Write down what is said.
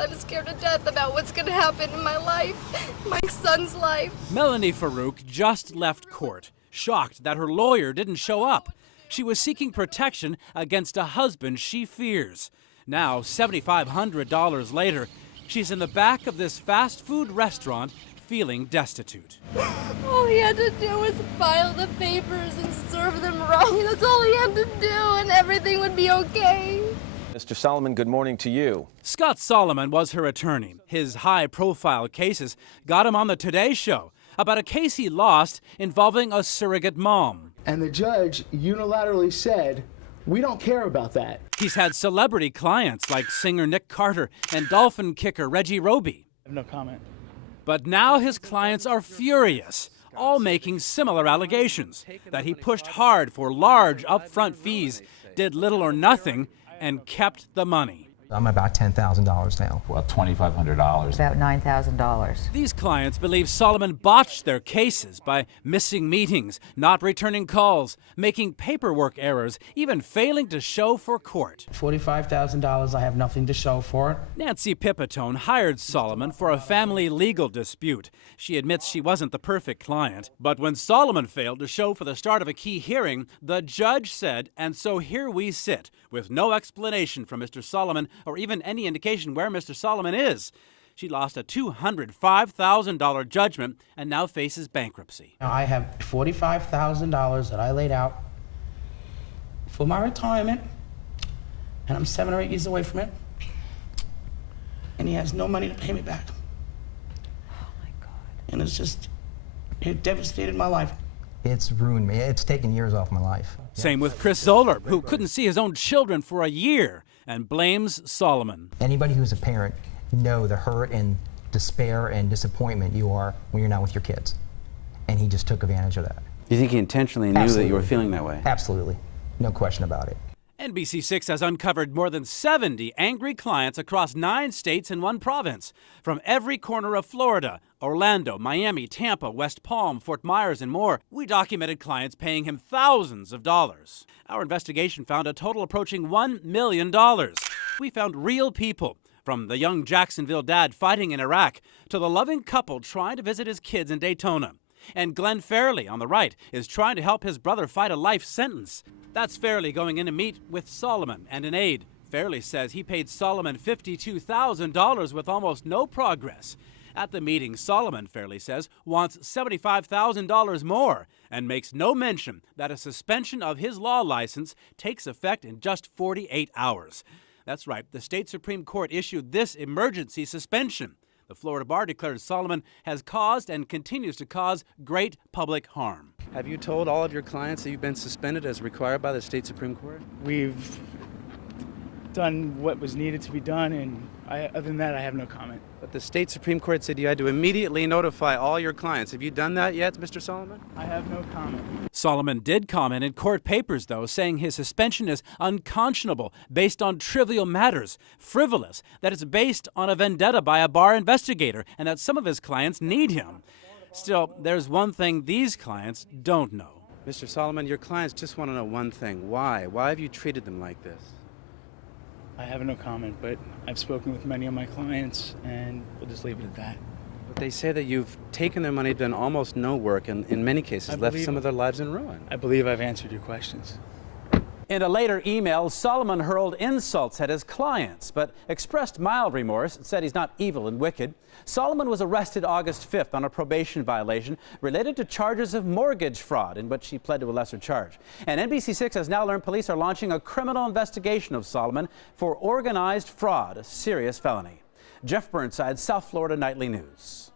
I'm scared to death about what's going to happen in my life, my son's life. Melanie Farouk just left court, shocked that her lawyer didn't show up. She was seeking protection against a husband she fears. Now, $7,500 later, she's in the back of this fast food restaurant feeling destitute. All he had to do was file the papers and serve them wrong. That's all he had to do, and everything would be okay. Mr. Solomon, good morning to you. Scott Solomon was her attorney. His high-profile cases got him on the Today Show about a case he lost involving a surrogate mom. And the judge unilaterally said, we don't care about that. He's had celebrity clients like singer Nick Carter and dolphin kicker Reggie Roby. I have no comment. But now his clients are furious, all making similar allegations, that he pushed hard for large upfront fees, did little or nothing, and kept the money. I'm about $10,000 now. Well, $2,500. About $9,000. These clients believe Solomon botched their cases by missing meetings, not returning calls, making paperwork errors, even failing to show for court. $45,000, I have nothing to show for it. Nancy Pipitone hired Solomon for a family legal dispute. She admits she wasn't the perfect client. But when Solomon failed to show for the start of a key hearing, the judge said, and so here we sit, with no explanation from Mr. Solomon or even any indication where Mr. Solomon is. She lost a $205,000 judgment and now faces bankruptcy. Now, I have $45,000 that I laid out for my retirement, and I'm 7 or 8 years away from it, and he has no money to pay me back. Oh my God. And it devastated my life. It's ruined me. It's taken years off my life. Same with Chris Zoller, who couldn't see his own children for a year and blames Solomon. Anybody who's a parent know the hurt and despair and disappointment you are when you're not with your kids. And he just took advantage of that. Do you think he intentionally knew that you were feeling that way? Absolutely. No question about it. NBC6 has uncovered more than 70 angry clients across 9 states and 1 province, from every corner of Florida, Orlando, Miami, Tampa, West Palm, Fort Myers, and more. We documented clients paying him thousands of dollars. Our investigation found a total approaching $1 million. We found real people, from the young Jacksonville dad fighting in Iraq to the loving couple trying to visit his kids in Daytona. And Glenn Fairley, on the right, is trying to help his brother fight a life sentence. That's Fairley going in to meet with Solomon and an aide. Fairley says he paid Solomon $52,000 with almost no progress. At the meeting, Solomon, Fairley says, wants $75,000 more and makes no mention that a suspension of his law license takes effect in just 48 hours. That's right, the state Supreme Court issued this emergency suspension. The Florida bar declared Solomon has caused and continues to cause great public harm. Have you told all of your clients that you've been suspended as required by the state Supreme Court? We've done what was needed to be done, and other than that, I have no comment. But the state Supreme Court said you had to immediately notify all your clients. Have you done that yet, Mr. Solomon? I have no comment. Solomon did comment in court papers, though, saying his suspension is unconscionable, based on trivial matters, frivolous, that it's based on a vendetta by a bar investigator, and that some of his clients need him. Still, there's one thing these clients don't know. Mr. Solomon, your clients just want to know one thing. Why? Why have you treated them like this? I have no comment, but I've spoken with many of my clients, and we'll just leave it at that. But they say that you've taken their money, done almost no work, and in many cases left some of their lives in ruin. I believe I've answered your questions. In a later email, Solomon hurled insults at his clients, but expressed mild remorse, said he's not evil and wicked. Solomon was arrested August 5th on a probation violation related to charges of mortgage fraud, in which he pled to a lesser charge. And NBC6 has now learned police are launching a criminal investigation of Solomon for organized fraud, a serious felony. Jeff Burnside, South Florida Nightly News.